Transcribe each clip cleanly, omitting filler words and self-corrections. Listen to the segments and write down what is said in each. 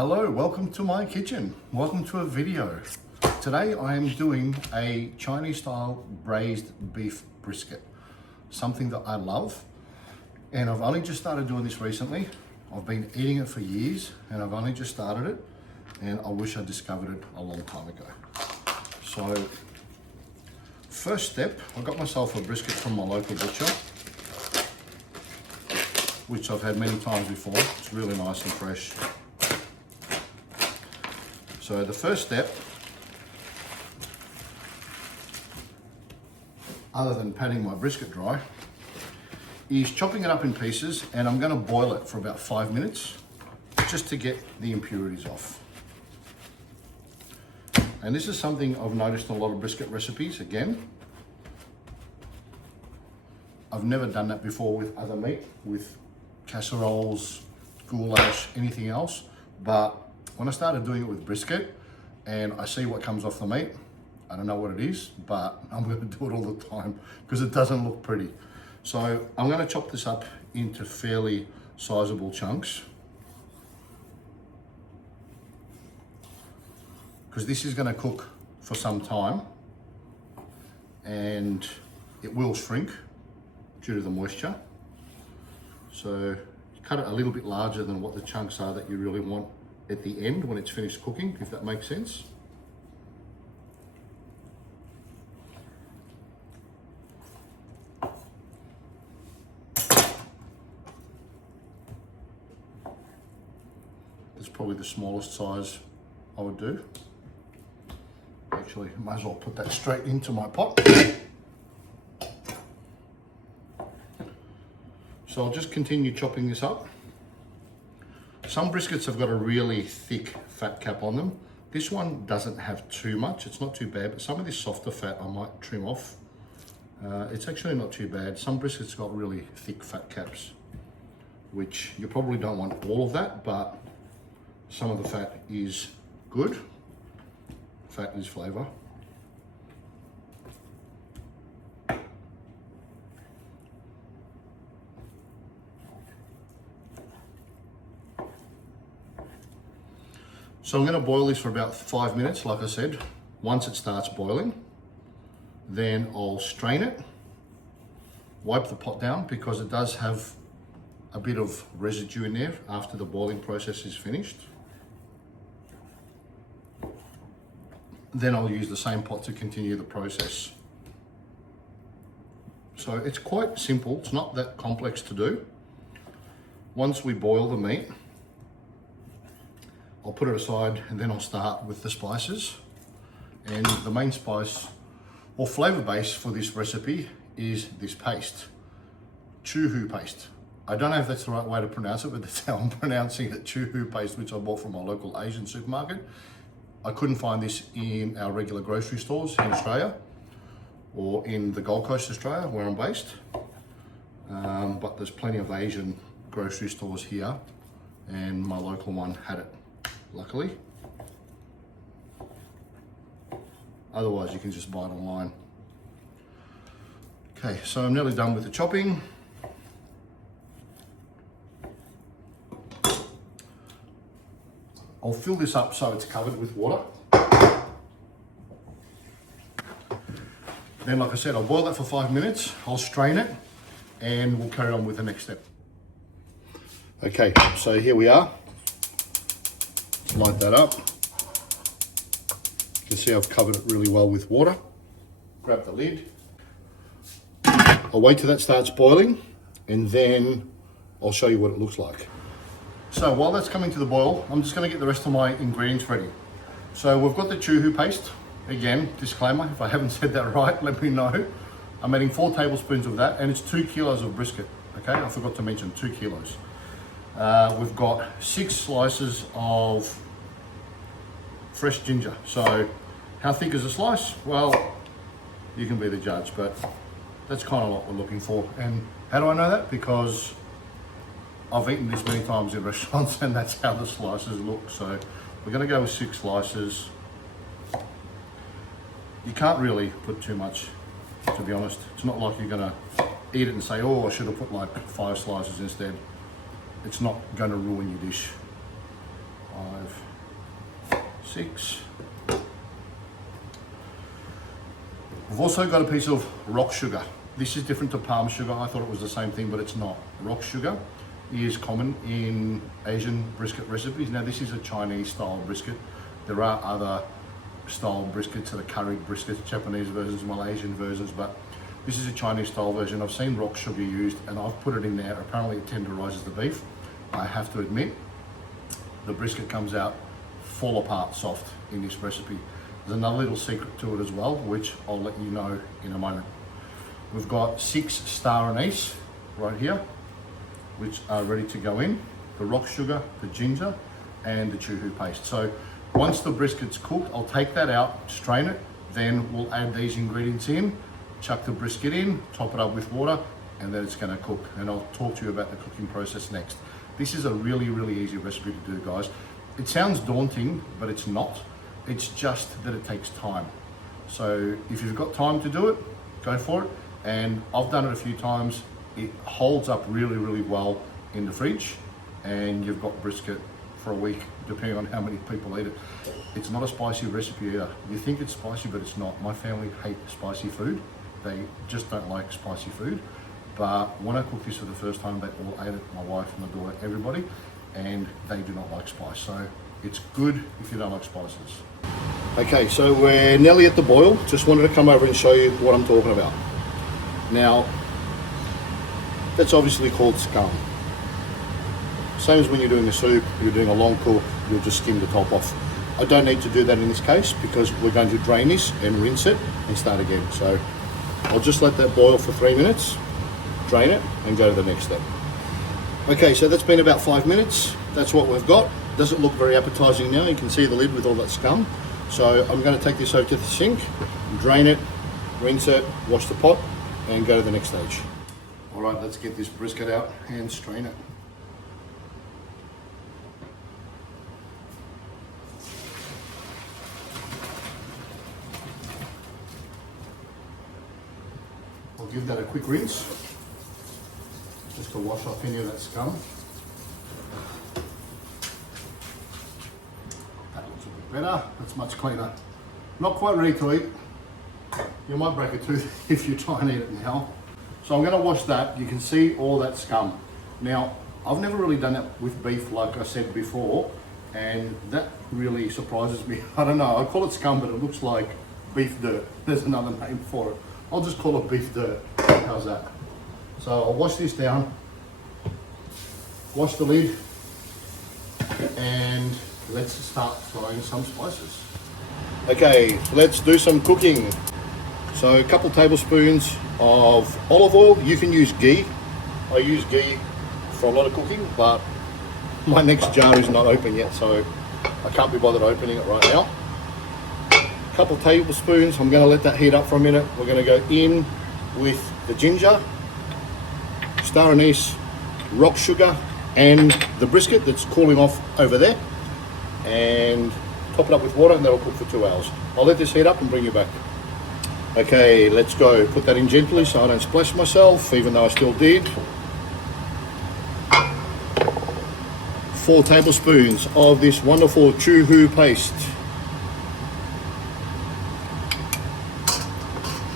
Hello, welcome to my kitchen. Welcome to a video. Today I am doing a Chinese style braised beef brisket. Something that I love, and I've only just started doing this recently. I've been eating it for years and I've only just started it, and I wish I discovered it a long time ago. So first step, I got myself a brisket from my local butcher, which I've had many times before. It's really nice and fresh. So the first step, other than patting my brisket dry, is chopping it up in pieces, and I'm going to boil it for about 5 minutes just to get the impurities off. And this is something I've noticed in a lot of brisket recipes. Again, I've never done that before with other meat, with casseroles, goulash, anything else, but when I started doing it with brisket and I see what comes off the meat, I don't know what it is, but I'm going to do it all the time because it doesn't look pretty. So I'm going to chop this up into fairly sizable chunks, because this is going to cook for some time and it will shrink due to the moisture. So cut it a little bit larger than what the chunks are that you really want at the end when it's finished cooking, if that makes sense. That's probably the smallest size I would do. Actually, I might as well put that straight into my pot. So I'll just continue chopping this up. Some briskets have got a really thick fat cap on them. This one doesn't have too much. It's not too bad, but some of this softer fat I might trim off. It's actually not too bad. Some briskets got really thick fat caps, which you probably don't want all of that, but some of the fat is good. Fat is flavor. So I'm going to boil this for about 5 minutes, like I said. Once it starts boiling, then I'll strain it, wipe the pot down because it does have a bit of residue in there after the boiling process is finished. Then I'll use the same pot to continue the process. So it's quite simple, it's not that complex to do. Once we boil the meat, I'll put it aside and then I'll start with the spices. And the main spice or flavor base for this recipe is this paste, chuhu paste. I don't know if that's the right way to pronounce it, but that's how I'm pronouncing it, chuhu paste, which I bought from my local Asian supermarket. I couldn't find this in our regular grocery stores in Australia or in the Gold Coast, Australia, where I'm based. But there's plenty of Asian grocery stores here, and my local one had it, luckily. Otherwise you can just buy it online. Okay, so I'm nearly done with the chopping. I'll fill this up so it's covered with water. Then, like I said, I'll boil that for 5 minutes, I'll strain it, and we'll carry on with the next step. Okay, so here we are. Light that up. You can see I've covered it really well with water. Grab the lid. I'll wait till that starts boiling, and then I'll show you what it looks like. So while that's coming to the boil, I'm just going to get the rest of my ingredients ready. So we've got the chuhu paste. Again, disclaimer, if I haven't said that right, let me know. I'm adding 4 tablespoons of that, and it's 2 kilos of brisket. Okay, I forgot to mention 2 kilos. We've got 6 slices of fresh ginger. So how thick is a slice? Well, you can be the judge, but that's kind of what we're looking for. And how do I know that? Because I've eaten this many times in restaurants and that's how the slices look. So we're going to go with 6 slices. You can't really put too much, to be honest. It's not like you're going to eat it and say, oh, I should have put like 5 slices instead. It's not going to ruin your dish. 5, 6. I've also got a piece of rock sugar. This is different to palm sugar. I thought it was the same thing, but it's not. Rock sugar is common in Asian brisket recipes. Now this is a Chinese style brisket. There are other style briskets that are curry briskets, Japanese versions, Malaysian versions, but this is a Chinese style version. I've seen rock sugar used and I've put it in there. Apparently it tenderizes the beef. I have to admit, the brisket comes out fall apart soft in this recipe. There's another little secret to it as well, which I'll let you know in a moment. We've got 6 star anise right here, which are ready to go in. The rock sugar, the ginger, and the chuhu paste. So once the brisket's cooked, I'll take that out, strain it, then we'll add these ingredients in, chuck the brisket in, top it up with water, and then it's gonna cook. And I'll talk to you about the cooking process next. This is a really, really easy recipe to do, guys. It sounds daunting, but it's not. It's just that it takes time. So if you've got time to do it, go for it. And I've done it a few times. It holds up really, really well in the fridge, and you've got brisket for a week, depending on how many people eat it. It's not a spicy recipe either. You think it's spicy, but it's not. My family hate spicy food. They just don't like spicy food. But when I cooked this for the first time, they all ate it, my wife, my daughter, everybody, and they do not like spice. So it's good if you don't like spices. Okay, so we're nearly at the boil. Just wanted to come over and show you what I'm talking about. Now, that's obviously called scum. Same as when you're doing a soup, you're doing a long cook, you'll just skim the top off. I don't need to do that in this case because we're going to drain this and rinse it and start again. So I'll just let that boil for 3 minutes, drain it, and go to the next step. Okay, so that's been about 5 minutes. That's what we've got. Doesn't look very appetizing now. You can see the lid with all that scum. So I'm going to take this over to the sink, drain it, rinse it, wash the pot, and go to the next stage. All right, let's get this brisket out and strain it. I'll give that a quick rinse, just to wash off any of that scum. That looks a bit better, that's much cleaner. Not quite ready to eat. You might break a tooth if you try and eat it now. So I'm going to wash that. You can see all that scum. Now, I've never really done that with beef like I said before, and that really surprises me. I don't know, I call it scum, but it looks like beef dirt. There's another name for it. I'll just call it beef dirt. How's that? So I'll wash this down, wash the lid, and let's start throwing some spices. Okay, let's do some cooking. So a couple tablespoons of olive oil. You can use ghee. I use ghee for a lot of cooking, but my next jar is not open yet, so I can't be bothered opening it right now. A couple tablespoons. I'm going to let that heat up for a minute. We're going to go in with the ginger, star anise, rock sugar, and the brisket that's cooling off over there, and top it up with water, and that'll cook for 2 hours. I'll let this heat up and bring you back. Okay, let's go. Put that in gently so I don't splash myself, even though I still did. 4 tablespoons of this wonderful chuhu paste.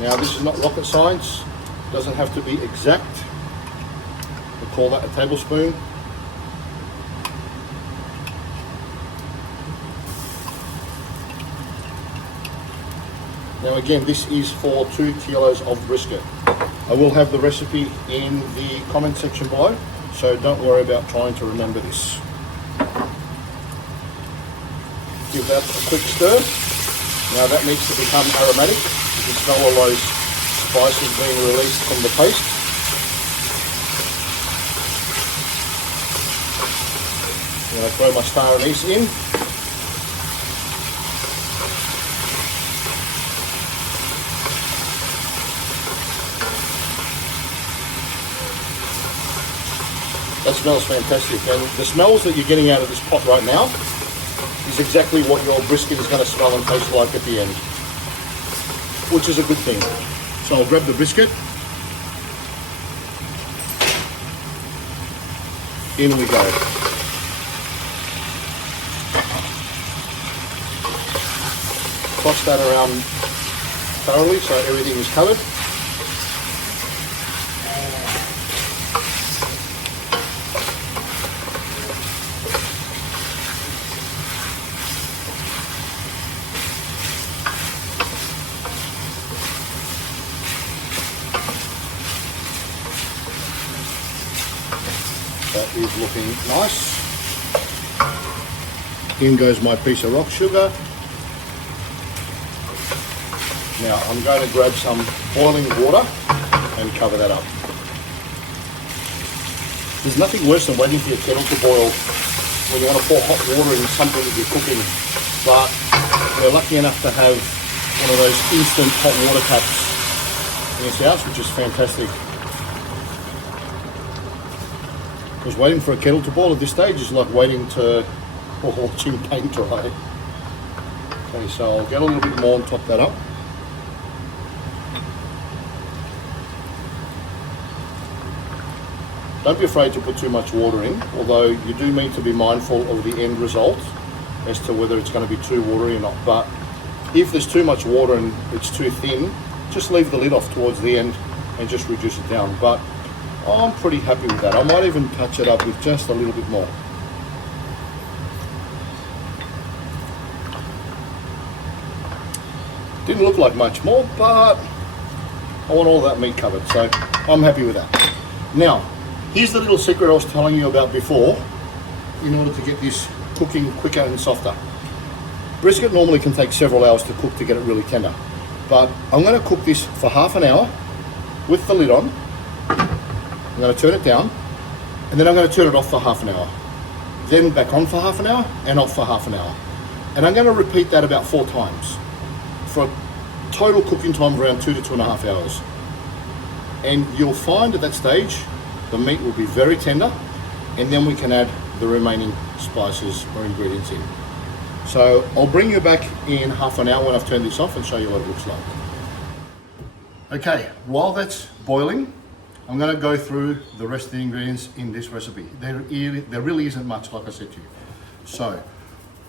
Now, this is not rocket science. It doesn't have to be exact. We'll call that a tablespoon. Now again, this is for 2 kilos of brisket. I will have the recipe in the comment section below, so don't worry about trying to remember this. Give that a quick stir. Now that needs to become aromatic. You can smell all those spices being released from the paste. I'm going to throw my star anise in. That smells fantastic, and the smells that you're getting out of this pot right now is exactly what your brisket is going to smell and taste like at the end, which is a good thing. So I'll grab the brisket. In we go. toss that around thoroughly so everything is covered. That is looking nice. In goes my piece of rock sugar. Now I'm going to grab some boiling water and cover that up. There's nothing worse than waiting for your kettle to boil when you want to pour hot water in something that you're cooking. But we're lucky enough to have one of those instant hot water taps in this house, which is fantastic. Because waiting for a kettle to boil at this stage is like waiting to watching paint dry. Okay, so I'll get a little bit more and top that up. Don't be afraid to put too much water in, although you do need to be mindful of the end result as to whether it's going to be too watery or not. But if there's too much water and it's too thin, just leave the lid off towards the end and just reduce it down. But I'm pretty happy with that. I might even touch it up with just a little bit more. Didn't look like much more, but I want all that meat covered, so I'm happy with that. Now, here's the little secret I was telling you about before in order to get this cooking quicker and softer. Brisket normally can take several hours to cook to get it really tender, but I'm going to cook this for half an hour with the lid on. I'm going to turn it down, and then I'm going to turn it off for half an hour. Then back on for half an hour, and off for half an hour. And I'm going to repeat that about 4 times for a total cooking time of around 2 to 2.5 hours. And you'll find at that stage, the meat will be very tender, and then we can add the remaining spices or ingredients in. So I'll bring you back in half an hour when I've turned this off and show you what it looks like. Okay, while that's boiling, I'm going to go through the rest of the ingredients in this recipe. There really isn't much, like I said to you. So,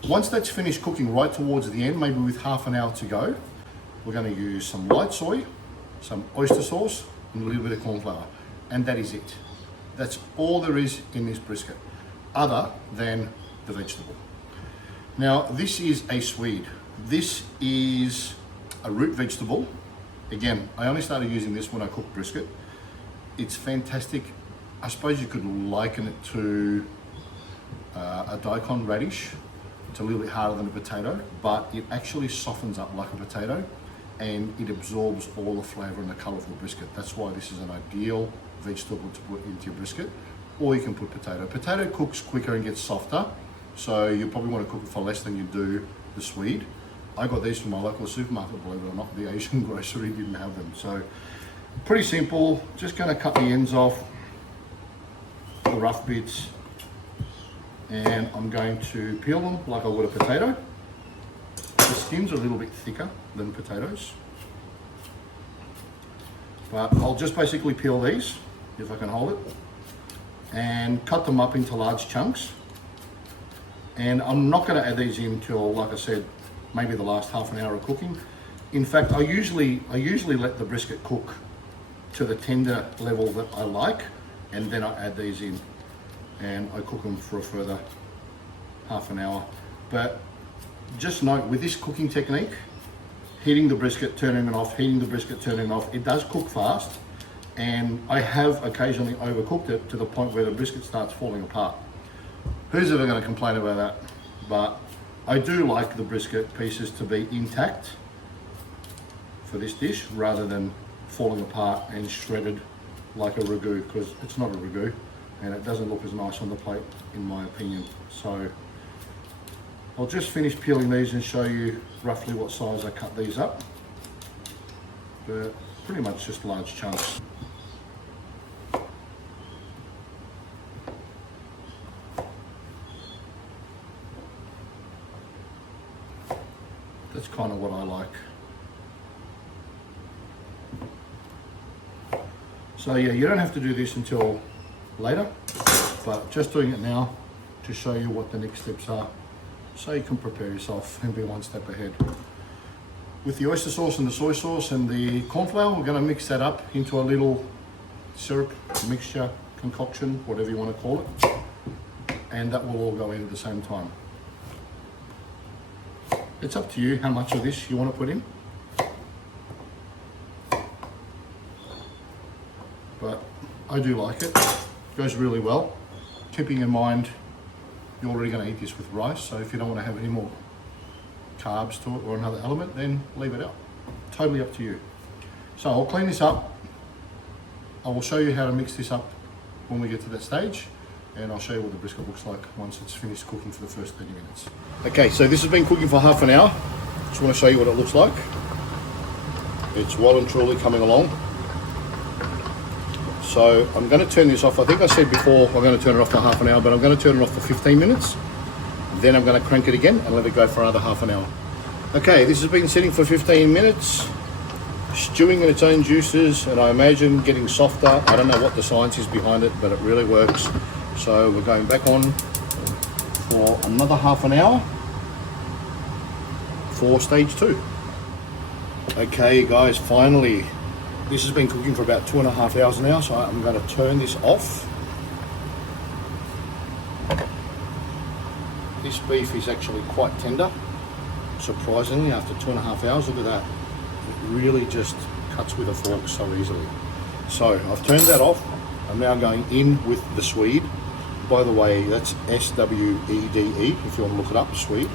once that's finished cooking right towards the end, maybe with half an hour to go, we're going to use some light soy, some oyster sauce, and a little bit of corn flour. And that is it. That's all there is in this brisket, other than the vegetable. Now, this is a swede. This is a root vegetable. Again, I only started using this when I cooked brisket. It's fantastic. I suppose you could liken it to a daikon radish. It's a little bit harder than a potato, but it actually softens up like a potato and it absorbs all the flavour and the colour of the brisket. That's why this is an ideal vegetable to put into your brisket, or you can put potato. Potato cooks quicker and gets softer, so you probably want to cook it for less than you do the swede. I got these from my local supermarket, believe it or not. The Asian grocery didn't have them. So pretty simple, just going to cut the ends off, the rough bits, and I'm going to peel them like I would a potato. The skins are a little bit thicker than potatoes, but I'll just basically peel these, if I can hold it, and cut them up into large chunks. And I'm not going to add these in till, like I said, maybe the last half an hour of cooking. In fact, I usually let the brisket cook to the tender level that I like, and then I add these in and I cook them for a further half an hour. But just note, with this cooking technique, heating the brisket, turning it off, heating the brisket, turning it off, it does cook fast, and I have occasionally overcooked it to the point where the brisket starts falling apart. Who's ever going to complain about that? But I do like the brisket pieces to be intact for this dish rather than falling apart and shredded like a ragu, because it's not a ragu and it doesn't look as nice on the plate in my opinion. So I'll just finish peeling these and show you roughly what size I cut these up, but pretty much just large chunks. That's kind of what I like. So yeah, you don't have to do this until later, but just doing it now to show you what the next steps are, so you can prepare yourself and be one step ahead. with the oyster sauce and the soy sauce and the corn flour, we're going to mix that up into a little syrup mixture, concoction, whatever you want to call it. And that will all go in at the same time. It's up to you how much of this you want to put in. But I do like it. It goes really well. Keeping in mind, you're already going to eat this with rice, so if you don't want to have any more carbs to it or another element, then leave it out. Totally up to you. So I'll clean this up. I will show you how to mix this up when we get to that stage, and I'll show you what the brisket looks like once it's finished cooking for the first 30 minutes. Okay, so this has been cooking for half an hour. Just want to show you what it looks like. It's well and truly coming along. So I'm going to turn this off. I think I said before I'm going to turn it off for half an hour, but I'm going to turn it off for 15 minutes. Then I'm going to crank it again and let it go for another half an hour. Okay, this has been sitting for 15 minutes, stewing in its own juices, and I imagine getting softer. I don't know what the science is behind it, but it really works. So we're going back on for another half an hour for stage 2. Okay guys, finally. This has been cooking for about 2.5 hours now, so I'm going to turn this off. This beef is actually quite tender, surprisingly, after 2.5 hours. Look at that. It really just cuts with a fork so easily. So I've turned that off. I'm now going in with the Swede. By the way, that's S-W-E-D-E, if you want to look it up, the Swede.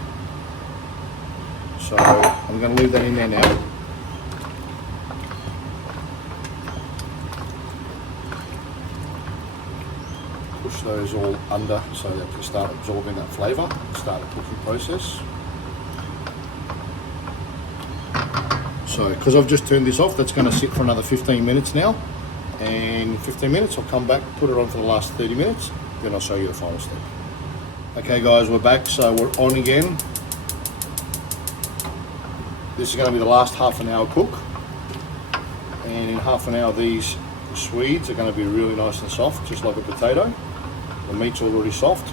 So I'm going to leave that in there now. Push those all under so that can start absorbing that flavour and start the cooking process. So because I've just turned this off, that's going to sit for another 15 minutes now, and in 15 minutes I'll come back, put it on for the last 30 minutes, then I'll show you the final step. Okay guys, we're back, so we're on again. This is going to be the last half an hour cook, and in half an hour these Swedes are going to be really nice and soft, just like a potato. The meat's already soft.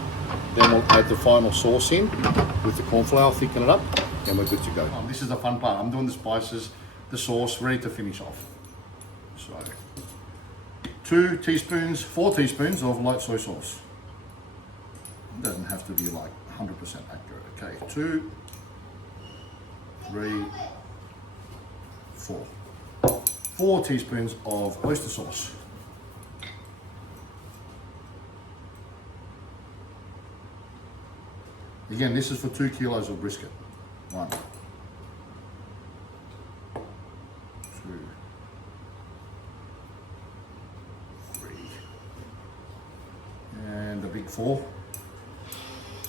Then we'll add the final sauce in with the corn flour, thicken it up, and we're good to go. This is the fun part. I'm doing the spices, the sauce, ready to finish off. So, 4 teaspoons of light soy sauce. It doesn't have to be like 100% accurate. Okay, 2, 3, 4. 4 teaspoons of oyster sauce. Again, this is for 2 kilos of brisket. 1, 2, and a big 4,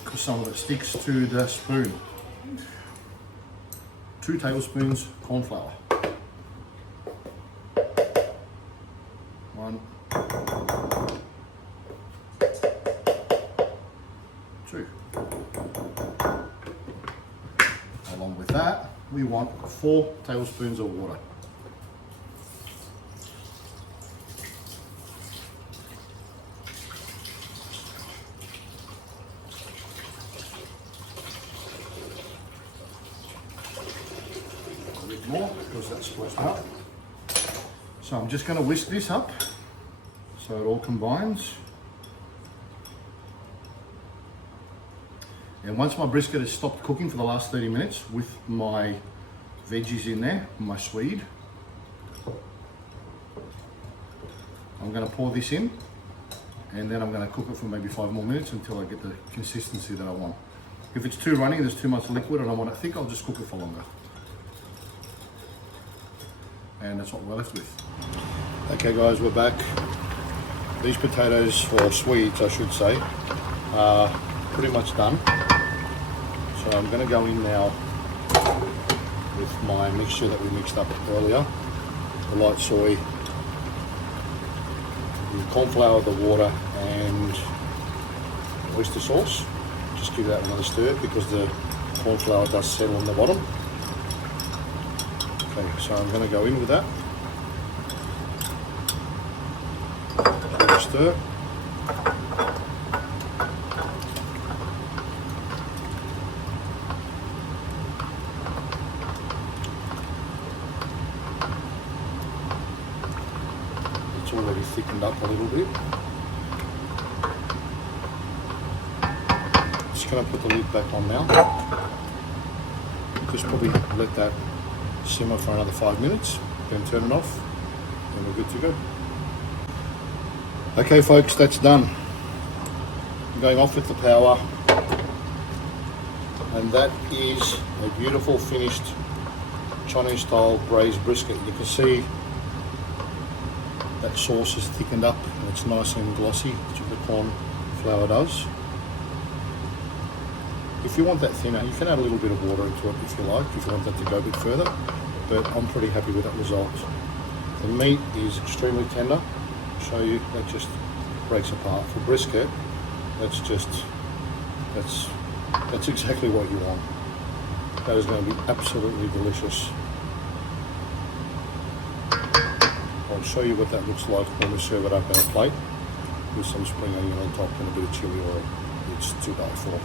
because some of it sticks to the spoon. 2 tablespoons corn flour. 1, 2. Along with that, we want 4 tablespoons of water. A bit more, because that's supposed to. So I'm just going to whisk this up so it all combines. And once my brisket has stopped cooking for the last 30 minutes with my veggies in there, my Swede, I'm going to pour this in, and then I'm going to cook it for maybe 5 more minutes until I get the consistency that I want. If it's too runny, there's too much liquid and I think I'll just cook it for longer. And that's what we're left with. Okay guys, we're back. These potatoes, or Swedes I should say, are pretty much done. So I'm going to go in now with my mixture that we mixed up earlier. The light soy, the corn flour, the water, and oyster sauce. Just give that another stir because the corn flour does settle on the bottom. Okay, so I'm going to go in with that. Give it a stir. thickened up a little bit. Just going to put the lid back on now. Just probably let that simmer for another 5 minutes, then turn it off, and we're good to go. Okay folks, that's done. I'm going off with the power, and that is a beautiful finished Chinese style braised brisket. You can see that sauce is thickened up and it's nice and glossy, which the corn flour does. If you want that thinner, you can add a little bit of water into it if you like, if you want that to go a bit further, but I'm pretty happy with that result. The meat is extremely tender. I'll show you, that just breaks apart. For brisket, that's exactly what you want. That is going to be absolutely delicious. I'll show you what that looks like when we serve it up in a plate with some spring onion on top and a bit of chili oil. It's to die for.